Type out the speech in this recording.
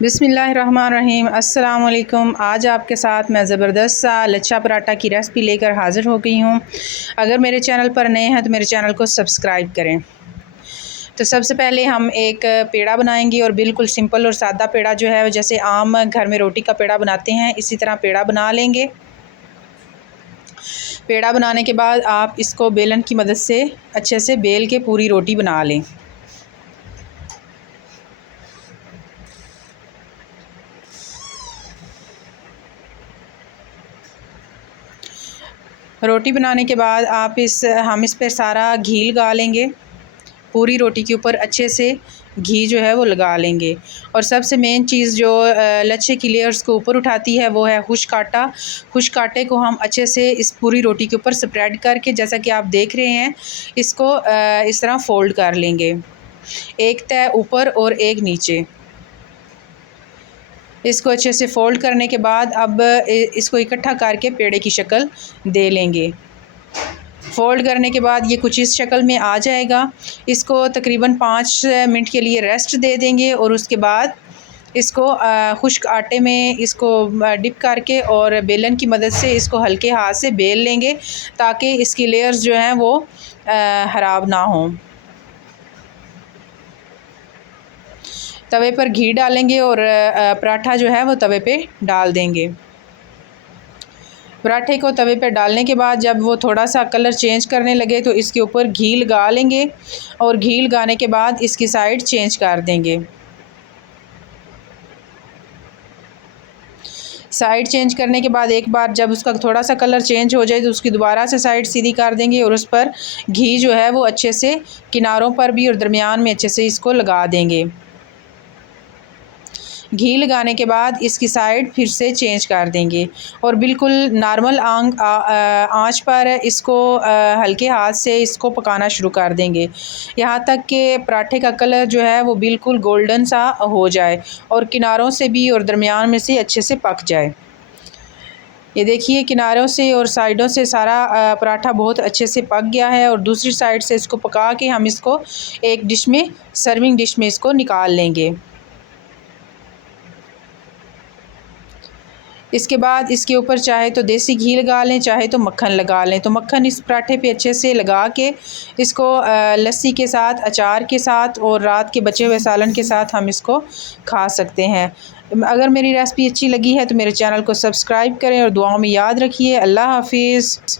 बिस्मिल्लाहिर्रहमानिर्रहीम। अस्सलाम वालेकुम। आज आपके साथ मैं ज़बरदस्त सा लच्छा पराठा की रेसिपी लेकर हाज़िर हो गई हूँ। अगर मेरे चैनल पर नए हैं तो मेरे चैनल को सब्सक्राइब करें। तो सबसे पहले हम एक पेड़ा बनाएंगे और बिल्कुल सिंपल और सादा पेड़ा जो है जैसे आम घर में रोटी का पेड़ा बनाते हैं इसी तरह पेड़ा बना लेंगे। पेड़ा बनाने के बाद आप इसको बेलन की मदद से अच्छे से बेल के पूरी रोटी बना लें। रोटी बनाने के बाद हम इस पर सारा घी लगा लेंगे। पूरी रोटी के ऊपर अच्छे से घी जो है वो लगा लेंगे। और सबसे मेन चीज़ जो लच्छे की लेयर्स को ऊपर उठाती है वो है खुश्क आटा। खुश्क आटे को हम अच्छे से इस पूरी रोटी के ऊपर स्प्रेड करके जैसा कि आप देख रहे हैं इसको इस तरह फ़ोल्ड कर लेंगे, एक तह ऊपर और एक नीचे। इसको अच्छे से फ़ोल्ड करने के बाद अब इसको इकट्ठा करके पेड़े की शक्ल दे लेंगे। फ़ोल्ड करने के बाद ये कुछ इस शक्ल में आ जाएगा। इसको तकरीबन 5 मिनट के लिए रेस्ट दे देंगे और उसके बाद इसको खुश्क आटे में इसको डिप करके और बेलन की मदद से इसको हल्के हाथ से बेल लेंगे ताकि इसकी लेयर्स जो हैं वो ख़राब ना हों। तवे पर घी डालेंगे और पराठा जो है वो तवे पे डाल देंगे। पराठे को तवे पे डालने के बाद जब वो थोड़ा सा कलर चेंज करने लगे तो इसके ऊपर घी लगा लेंगे और घी लगाने के बाद इसकी साइड चेंज कर देंगे। साइड चेंज करने के बाद एक बार जब उसका थोड़ा सा कलर चेंज हो जाए तो उसकी दोबारा से साइड सीधी कर देंगे और उस पर घी जो है वो अच्छे से किनारों पर भी और दरमियान में अच्छे से इसको लगा देंगे। घी लगाने के बाद इसकी साइड फिर से चेंज कर देंगे और बिल्कुल नॉर्मल आंच पर इसको हल्के हाथ से इसको पकाना शुरू कर देंगे यहाँ तक कि पराठे का कलर जो है वो बिल्कुल गोल्डन सा हो जाए और किनारों से भी और दरमियान में से अच्छे से पक जाए। ये देखिए किनारों से और साइडों से सारा पराठा बहुत अच्छे से पक गया है और दूसरी साइड से इसको पका के हम इसको एक डिश में सर्विंग डिश में इसको निकाल लेंगे। इसके बाद इसके ऊपर चाहे तो देसी घी लगा लें चाहे तो मक्खन लगा लें। तो मक्खन इस पराठे पे अच्छे से लगा के इसको लस्सी के साथ, अचार के साथ और रात के बचे हुए सालन के साथ हम इसको खा सकते हैं। अगर मेरी रेसिपी अच्छी लगी है तो मेरे चैनल को सब्सक्राइब करें और दुआओं में याद रखिए। अल्लाह हाफिज़।